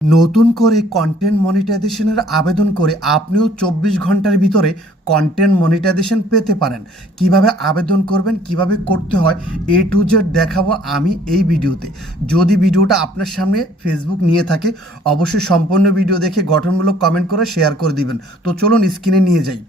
নতুন করে কন্টেন্ট মনিটাইজেশনের আবেদন করে আপনিও 24 ঘন্টার ভিতরে কন্টেন্ট মনিটাইজেশন পেতে পারেন। কিভাবে আবেদন করবেন, কিভাবে করতে হয়, A to Z দেখাবো আমি এই ভিডিওতে। যদি ভিডিওটা আপনার সামনে ফেসবুক নিয়ে থাকে অবশ্যই সম্পূর্ণ ভিডিও দেখে গঠনমূলক কমেন্ট করে শেয়ার করে দিবেন। তো চলুন স্ক্রিনে নিয়ে যাই।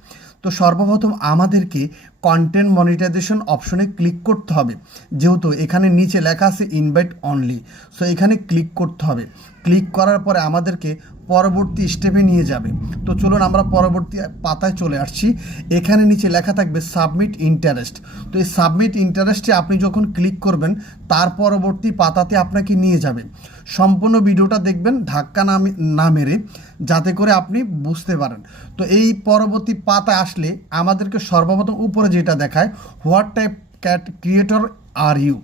তো সর্বপ্রথম আমাদেরকে কন্টেন্ট মনিটাইজেশন অপশনে ক্লিক করতে হবে। যেহেতু এখানে নিচে লেখা আছে ইনভাইট অনলি, সো এখানে ক্লিক করতে হবে। ক্লিক করার পরে আমাদেরকে পরবর্তী স্টেপে নিয়ে যাবে। তো চলুন আমরা পরবর্তী পাতায় চলে আসছি। এখানে নিচে লেখা থাকবে সাবমিট ইন্টারেস্ট। তো এই সাবমিট ইন্টারেস্টে আপনি যখন ক্লিক করবেন তার পরবর্তী পাতাতে আপনাকে নিয়ে যাবে। সম্পূর্ণ ভিডিওটা দেখবেন ধাক্কা না মেরে, যাতে করে আপনি বুঝতে পারেন। তো এই পরবর্তী পাতা আসলে আমাদেরকে সর্বপ্রথম উপরে যেটা দেখায়, what type creator are you,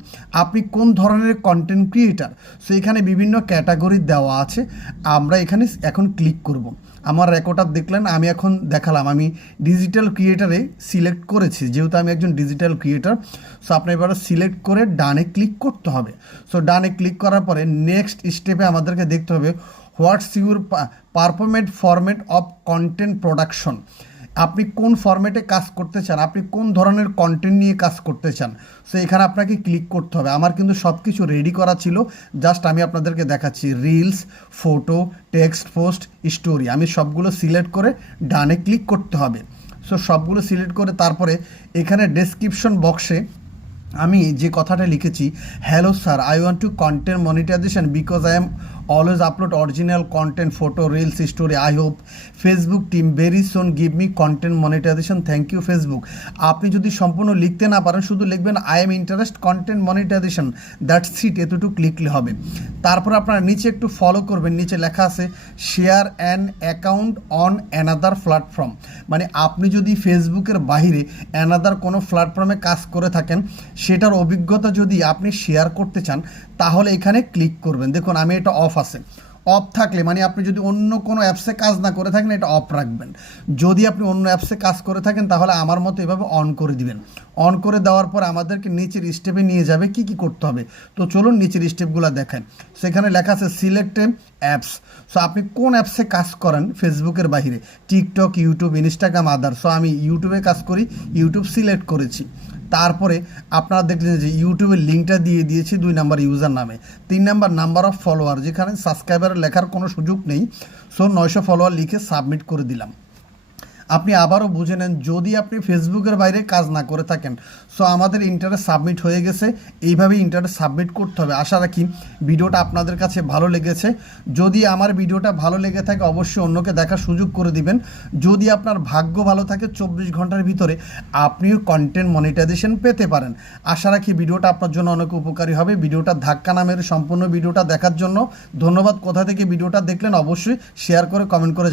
আপনি কোন ধরনের কন্টেন্ট ক্রিয়েটার। সো এখানে বিভিন্ন ক্যাটাগরি দেওয়া আছে। আমরা এখানে এখন ক্লিক করব। আমার রেকর্ডটা দেখলেন, আমি এখন দেখালাম আমি ডিজিটাল ক্রিয়েটারে সিলেক্ট করেছি, যেহেতু আমি একজন ডিজিটাল ক্রিয়েটার। সো আপনি এবারে সিলেক্ট করে ডানে ক্লিক করতে হবে। সো ডানে ক্লিক করার পরে নেক্সট স্টেপে আমাদেরকে দেখতে হবে what's your performance format of content production. আপনি কোন ফরম্যাটে কাজ করতে চান, আপনি কোন ধরনের কন্টেন্ট নিয়ে কাজ করতে চান। সো এখানে আপনাকে ক্লিক করতে হবে। আমার কিন্তু সব কিছু রেডি করা ছিল, জাস্ট আমি আপনাদেরকে দেখাচ্ছি। Reels, photo, text, post, story, আমি সবগুলো সিলেক্ট করে ডানে ক্লিক করতে হবে। সো সবগুলো সিলেক্ট করে তারপরে এখানে ডেসক্রিপশন বক্সে আমি যে কথাটা লিখেছি, hello sir, I want to content monetization because I am always upload original content, photo, reels, story. I hope Facebook team very soon give me content monetization, thank you Facebook. আপনি যদি সম্পূর্ণ লিখতে না পারেন, শুধু লিখবেন I am interest content monetization, that's it, এতটুকু লিখলে হবে। তারপর আপনারা নিচে একটু ফলো করবেন, নিচে লেখা আছে share an account on another platform. মানে আপনি যদি ফেসবুকের বাইরে অ্যানাদার কোনো প্ল্যাটফর্মে কাজ করে থাকেন, সেটার অভিজ্ঞতা যদি আপনি শেয়ার করতে চান, তাহলে এখানে ক্লিক করবেন। দেখুন আমি এটা অফ আছে। অফ থাকলে মানে আপনি যদি অন্য কোনো অ্যাপসে কাজ না করে থাকেন, এটা অফ রাখবেন। যদি আপনি অন্য অ্যাপসে কাজ করে থাকেন তাহলে আমার মতো এভাবে অন করে দিবেন। অন করে দেওয়ার পর আমাদেরকে নিচের স্টেপে নিয়ে যাবে কি কি করতে হবে। তো চলুন নিচের স্টেপগুলো দেখেন। সেখানে লেখা আছে সিলেক্ট অ্যাপস। সো আপনি কোন অ্যাপসে কাজ করেন ফেসবুকের বাইরে, টিকটক, ইউটিউব, ইনস্টাগ্রাম, আদার। সো আমি ইউটিউবে কাজ করি, ইউটিউব সিলেক্ট করেছি। তারপরে আপনারা দেখলেন যে ইউটিউবের লিঙ্কটা দিয়ে দিয়েছি 2 নাম্বার ইউজার নামে। 3 নাম্বার নাম্বার অফ ফলোয়ার, যেখানে সাবস্ক্রাইবার লেখার কোনো সুযোগ নেই। সো 900 ফলোয়ার লিখে সাবমিট করে দিলাম। আপনি আবারও বুঝে নেন, যদি আপনি ফেসবুকের বাইরে কাজ না করে থাকেন। সো আমাদের ইন্টারেস্ট সাবমিট হয়ে গেছে। এইভাবে ইন্টারেস্ট সাবমিট করতে হবে। আশা রাখি ভিডিওটা আপনাদের কাছে ভালো লেগেছে। যদি আমার ভিডিওটা ভালো লেগে থাকে অবশ্যই অন্যকে দেখার সুযোগ করে দিবেন। যদি আপনার ভাগ্য ভালো থাকে 24 ঘন্টার ভিতরে আপনিও কন্টেন্ট মনিটাইজেশন পেতে পারেন। আশা রাখি ভিডিওটা আপনার জন্য অনেক উপকারী হবে। ভিডিওটা ধাক্কা না মেরে সম্পূর্ণ ভিডিওটা দেখার জন্য ধন্যবাদ। কোথা থেকে ভিডিওটা দেখলেন অবশ্যই শেয়ার করে কমেন্ট করে